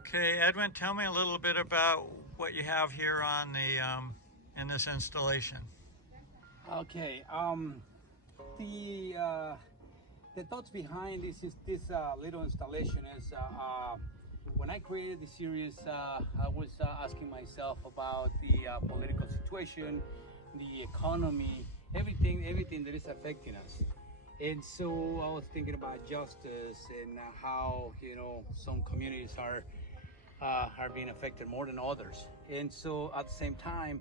Okay, Edwin, tell me a little bit about what you have here on the in this installation. Okay. The the thoughts behind this little installation is when I created the series, I was asking myself about the political situation, the economy, everything that is affecting us. And so I was thinking about justice and how some communities are being affected more than others. And so at the same time,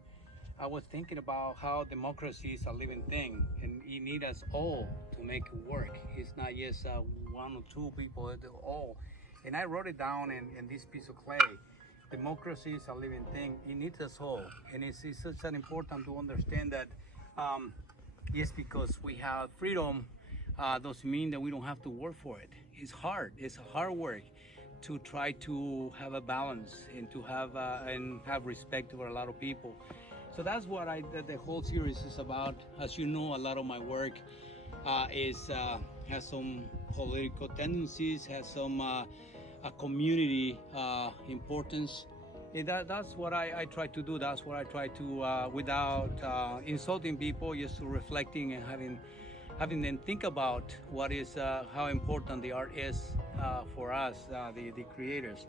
I was thinking about how democracy is a living thing and it needs us all to make it work. It's not just one or two people, it's all. And I wrote it down in this piece of clay. Democracy is a living thing. It needs us all. And it's such an important to understand that just because we have freedom doesn't mean that we don't have to work for it. It's hard. It's hard work to try to have a balance and to have respect for a lot of people. So that's what the whole series is about. As you know, a lot of my work has some political tendencies, has some a community importance. And that's what I try to do. That's what I try to, without insulting people, just reflecting and having them think about what is how important the art is for us, the creators.